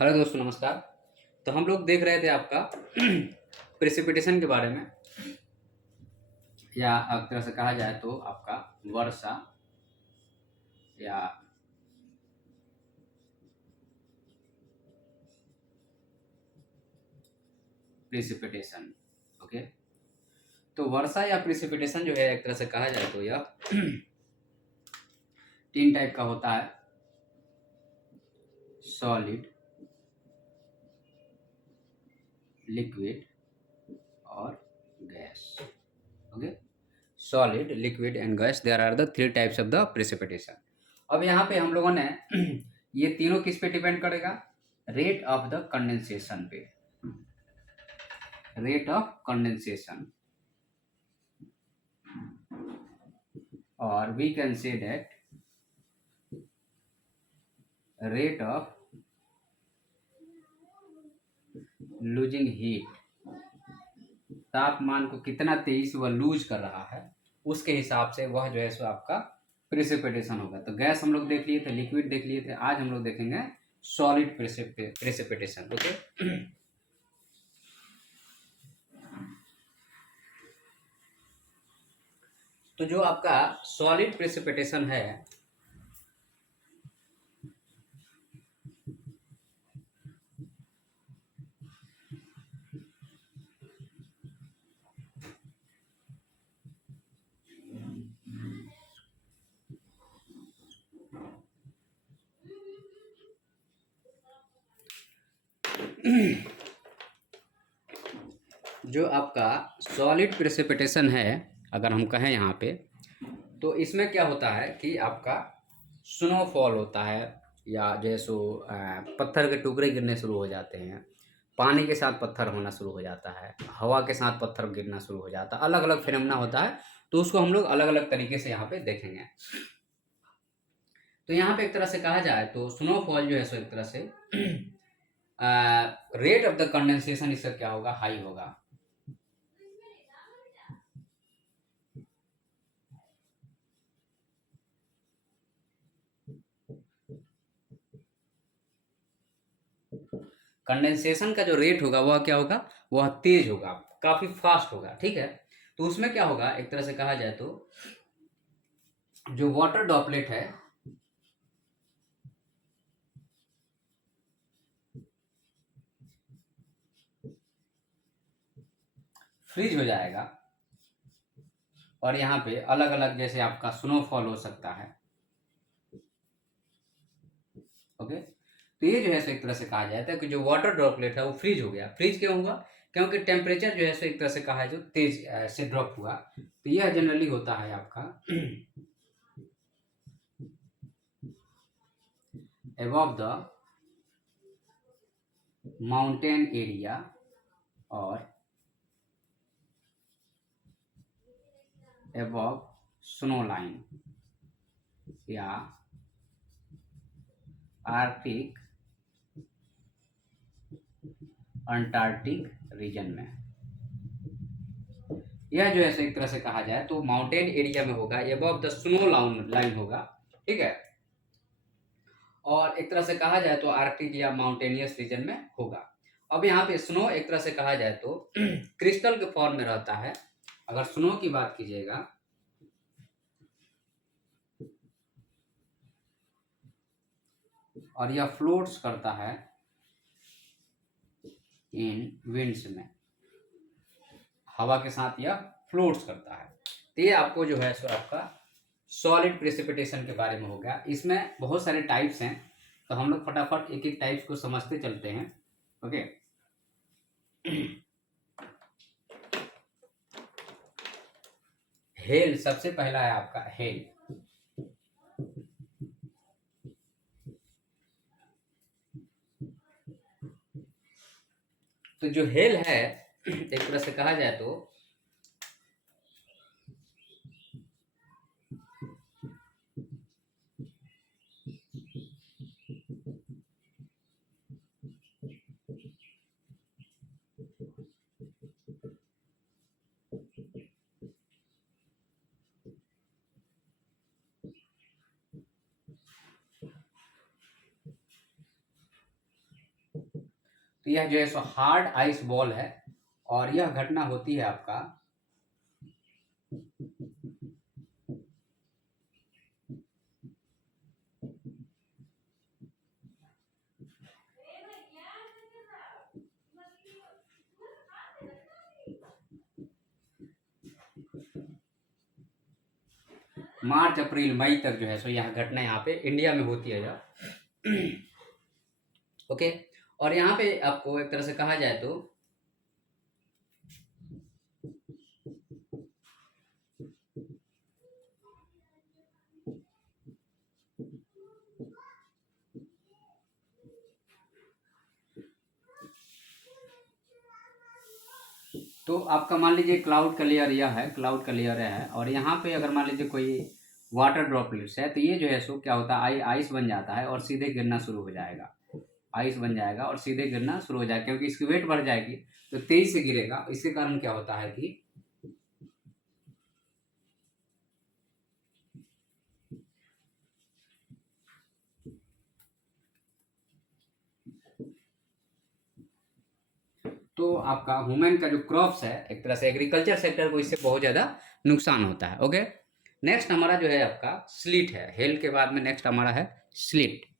Hello दोस्तों, नमस्कार। तो हम लोग देख रहे थे आपका प्रेसिपिटेशन के बारे में, या एक तरह से कहा जाए तो आपका वर्षा या प्रेसिपिटेशन। ओके, तो वर्षा या प्रेसिपिटेशन जो है एक तरह से कहा जाए तो यह तीन टाइप का होता है: सॉलिड, लिक्विड और gas. Okay, solid, liquid and gas, there are the three types of the precipitation. अब यहाँ पे हम लोगों ने ये तीनों किस पे डिपेंड करेगा? रेट ऑफ द कंडेंसेशन पे। Rate of condensation, or we can say that rate of losing heat, तापमान को कितना तेजी से वह लूज कर रहा है उसके हिसाब से वह जो है सो आपका प्रेसिपिटेशन होगा। तो गैस हम लोग देख लिए थे, लिक्विड देख लिए थे, आज हम लोग देखेंगे सॉलिड प्रेसिपिटेशन। ओके, तो जो आपका सॉलिड प्रेसिपिटेशन है जो आपका सॉलिड प्रेसिपिटेशन है, अगर हम कहें यहाँ पे, तो इसमें क्या होता है कि आपका स्नोफॉल होता है, या जैसो पत्थर के टुकड़े गिरने शुरू हो जाते हैं, पानी के साथ पत्थर होना शुरू हो जाता है, हवा के साथ पत्थर गिरना शुरू हो जाता है, अलग अलग फिनोमेना होता है। तो उसको हम लोग अलग अलग तरीके से यहाँ पे देखेंगे। तो यहाँ पे एक तरह से कहा जाए तो स्नोफॉल जो है सो एक तरह से रेट ऑफ द कंडेंसेशन इसका क्या होगा? हाई होगा। कंडेंसेशन का जो रेट होगा वह क्या होगा? वह तेज होगा, काफी फास्ट होगा। ठीक है, तो उसमें क्या होगा? एक तरह से कहा जाए तो जो वाटर ड्रॉपलेट है फ्रीज हो जाएगा, और यहाँ पे अलग अलग जैसे आपका स्नोफॉल हो सकता है। ओके, तो ये जो है सो एक तरह से कहा जाता है कि जो वाटर ड्रॉपलेट है वो फ्रीज हो गया। फ्रीज क्यों हुआ? क्योंकि टेम्परेचर जो है सो एक तरह से कहा है जो तेज से ड्रॉप हुआ। तो यह जनरली होता है आपका above the mountain area और above snow line या आर्कटिक अंटार्कटिक रीजन में। यह जो है एक तरह से कहा जाए तो माउंटेन एरिया में होगा, अबव द स्नो लाइन होगा। ठीक है, और एक तरह से कहा जाए तो आर्कटिक या माउंटेनियस रीजन में होगा। अब यहाँ पे स्नो एक तरह से कहा जाए तो क्रिस्टल के फॉर्म में रहता है। अगर स्नो की बात कीजिएगा और यह फ्लोट्स करता है इन विंड्स में, हवा के साथ यह फ्लोट्स करता है। तो ये आपको जो है सो आपका सॉलिड प्रेसिपिटेशन के बारे में हो गया। इसमें बहुत सारे टाइप्स हैं, तो हम लोग फटाफट एक एक टाइप्स को समझते चलते हैं। ओके, हेल सबसे पहला है आपका हेल। तो जो हेल है एक तरह से कहा जाए तो तो यह जो है सो हार्ड आइस बॉल है, और यह घटना होती है आपका मार्च अप्रैल मई तक जो है सो यह घटना यहाँ पे इंडिया में होती है यह। ओके, और यहाँ पे आपको एक तरह से कहा जाए तो आपका मान लीजिए क्लाउड का लेयर यह है, क्लाउड का लेयर है, और यहाँ पे अगर मान लीजिए कोई वाटर ड्रॉपलेट्स है, तो ये जो है सो क्या होता है, आइस बन जाता है और सीधे गिरना शुरू हो जाएगा। आइस बन जाएगा और सीधे गिरना शुरू हो जाएगा, क्योंकि इसकी वेट बढ़ जाएगी तो तेजी से गिरेगा। इसके कारण क्या होता है कि तो आपका ह्यूमन का जो क्रॉप्स है, एक तरह से एग्रीकल्चर सेक्टर को इससे बहुत ज़्यादा नुकसान होता है। ओके, नेक्स्ट हमारा जो है आपका स्लिट है। हेल के बाद में नेक्स्ट हमारा है स्लिट।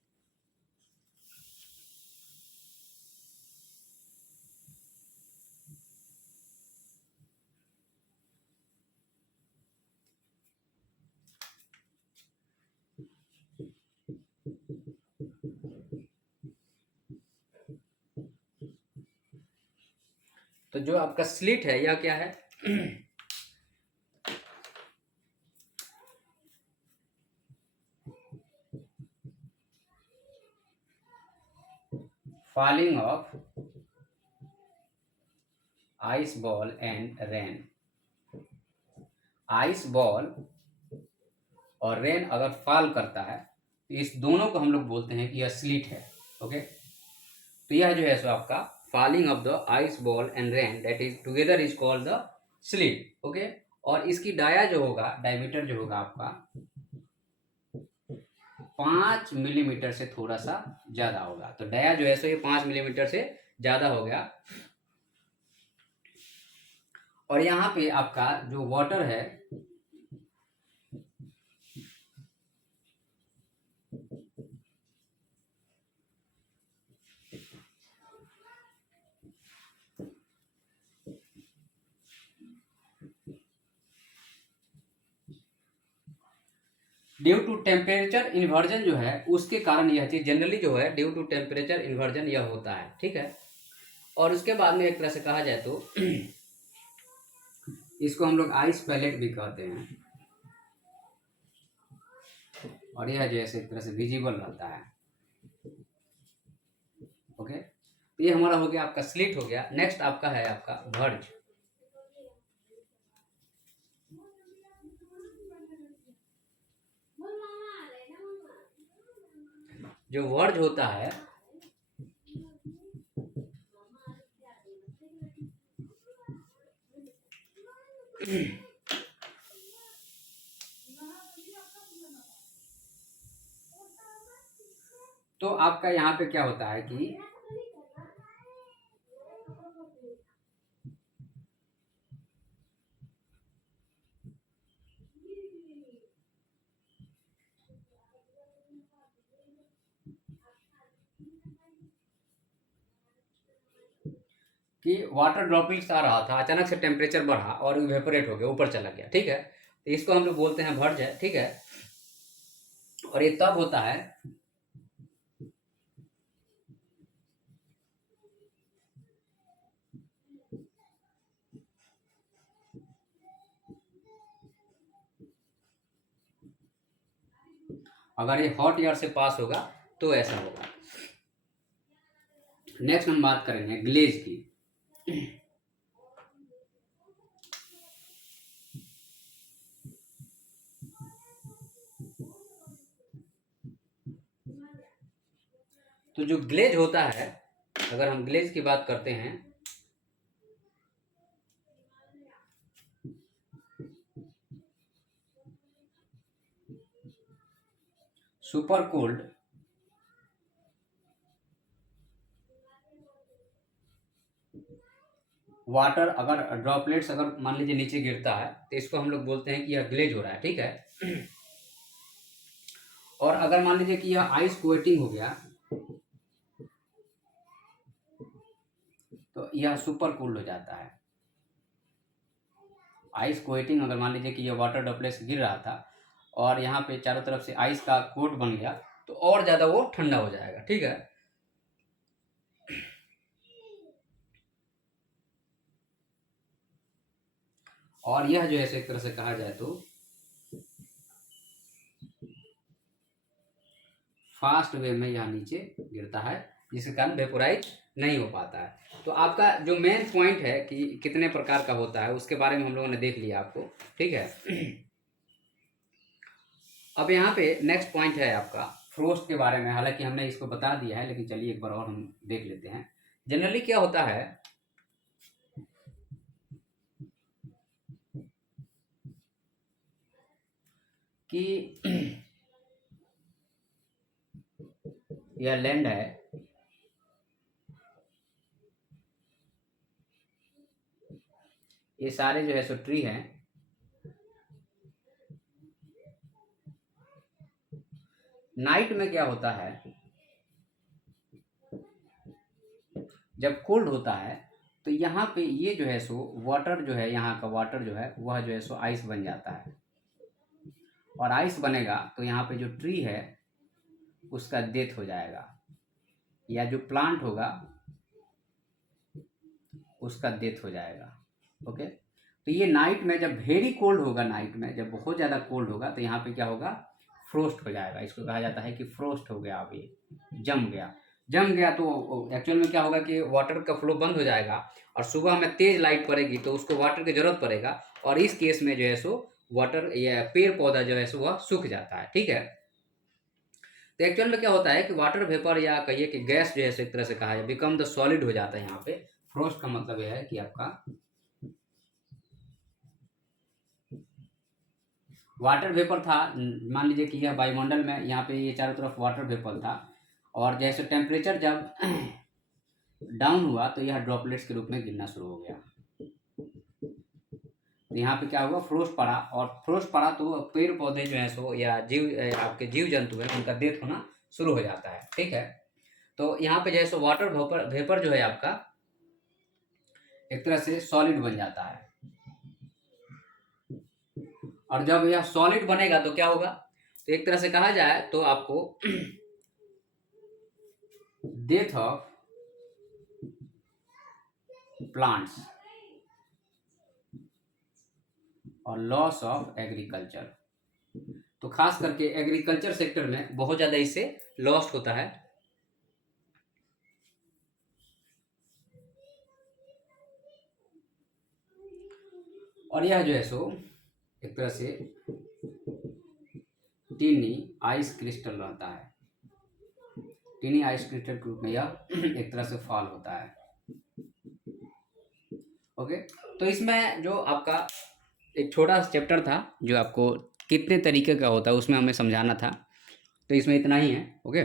तो जो आपका स्लिट है यह क्या है, falling of ice ball and rain। Ice ball और रेन अगर फॉल करता है तो इस दोनों को हम लोग बोलते हैं कि यह स्लिट है। ओके, तो यह जो है सो आपका falling of the ice ball and rain that is together is called the slit. Okay, और इसकी डाया जो होगा, डायमीटर जो होगा आपका 5 मिलीमीटर से थोड़ा सा ज्यादा होगा। तो डाया जो है सो ये 5 मिलीमीटर से ज्यादा हो गया। और यहाँ पे आपका जो वाटर है ड्यू टू टेम्परेचर इन्वर्जन जो है उसके कारण यह चीज जनरली जो है ड्यू टू टेम्परेचर इन्वर्जन यह होता है। ठीक है, और उसके बाद में एक तरह से कहा जाए तो इसको हम लोग आइस पैलेट भी कहते हैं, और यह जैसे एक तरह से विजिबल रहता है। ओके, तो ये हमारा हो गया आपका स्लिट हो गया। नेक्स्ट आपका है आपका भर्ज। जो वर्ज होता है तो आपका यहाँ पे क्या होता है कि वाटर ड्रॉपलेट्स आ रहा था, अचानक से टेम्परेचर बढ़ा और इवेपोरेट हो गया, ऊपर चला गया। ठीक है, तो इसको हम लोग बोलते हैं भर्ज है। ठीक है, और ये तब होता है अगर ये हॉट एयर से पास होगा तो ऐसा होगा। नेक्स्ट हम बात करेंगे ग्लेज की। तो जो ग्लेज होता है, अगर हम ग्लेज की बात करते हैं सुपर कोल्ड वाटर अगर ड्रॉपलेट्स अगर मान लीजिए नीचे गिरता है तो इसको हम लोग बोलते हैं कि यह ग्लेज हो रहा है, ठीक है। और अगर मान लीजिए कि यह आइस कोटिंग हो गया तो यह सुपर कूल्ड हो जाता है। आइस कोटिंग अगर मान लीजिए कि यह वाटर ड्रॉपलेट्स गिर रहा था और यहाँ पे चारों तरफ से आइस का कोट बन गया तो और ज़्यादा वो ठंडा हो जाएगा, ठीक है। और यह जो है एक तरह से कहा जाए तो फास्ट वे में यह नीचे गिरता है, जिसके कारण वेपोराइज नहीं हो पाता है। तो आपका जो मेन पॉइंट है कि कितने प्रकार का होता है उसके बारे में हम लोगों ने देख लिया आपको, ठीक है। अब यहाँ पे नेक्स्ट पॉइंट है आपका फ्रोस्ट के बारे में। हालांकि हमने इसको बता दिया है लेकिन चलिए एक बार और हम देख लेते हैं। जनरली क्या होता है कि यह लैंड है, ये सारे जो है सो ट्री हैं। नाइट में क्या होता है, जब कोल्ड होता है तो यहाँ पे ये जो है सो वाटर जो है, यहाँ का वाटर जो है वह जो है सो आइस बन जाता है। और आइस बनेगा तो यहाँ पे जो ट्री है उसका डेथ हो जाएगा, या जो प्लांट होगा उसका डेथ हो जाएगा। ओके, तो ये नाइट में जब वेरी कोल्ड होगा, नाइट में जब बहुत ज़्यादा कोल्ड होगा तो यहाँ पे क्या होगा, फ्रोस्ट हो जाएगा। इसको कहा जाता है कि फ्रोस्ट हो गया, अब ये जम गया तो एक्चुअल में क्या होगा कि वाटर का फ्लो बंद हो जाएगा और सुबह में तेज लाइट पड़ेगी तो उसको वाटर की जरूरत पड़ेगा, और इस केस में जो है सो वाटर या पेड़ पौधा जो है सो वह सूख जाता है, ठीक है। तो एक्चुअल में क्या होता है कि वाटर वेपर या कहिए कि गैस जो है एक तरह से कहा जाए बिकम द सॉलिड हो जाता है। यहाँ पे फ्रोस्ट का मतलब यह है कि आपका वाटर वेपर था, मान लीजिए कि यह वायुमंडल में यहाँ पे ये चारों तरफ वाटर वेपर था, और जैसे टेम्परेचर जब डाउन हुआ तो यह ड्रॉपलेट्स के रूप में गिरना शुरू हो गया। तो यहाँ पे क्या हुआ, फ्रोस्ट पड़ा, और फ्रोस्ट पड़ा तो पेड़ पौधे जो है सो या आपके जीव जंतु है उनका डेथ होना शुरू हो जाता है, ठीक है। तो यहाँ पे जो है सो वाटर वेपर जो है आपका एक तरह से सॉलिड बन जाता है। और जब यह सॉलिड बनेगा तो क्या होगा, तो एक तरह से कहा जाए तो आपको डेथ ऑफ प्लांट्स और लॉस ऑफ एग्रीकल्चर, तो खास करके एग्रीकल्चर सेक्टर में बहुत ज़्यादा इससे लॉस्ट होता है। और यह जो है सो एक तरह से टीनी आइस क्रिस्टल रहता है, टीनी आइस क्रिस्टल के रूप में यह एक तरह से फॉल होता है। ओके, तो इसमें जो आपका एक छोटा सा चैप्टर था जो आपको कितने तरीके का होता है उसमें हमें समझाना था, तो इसमें इतना ही है। ओके।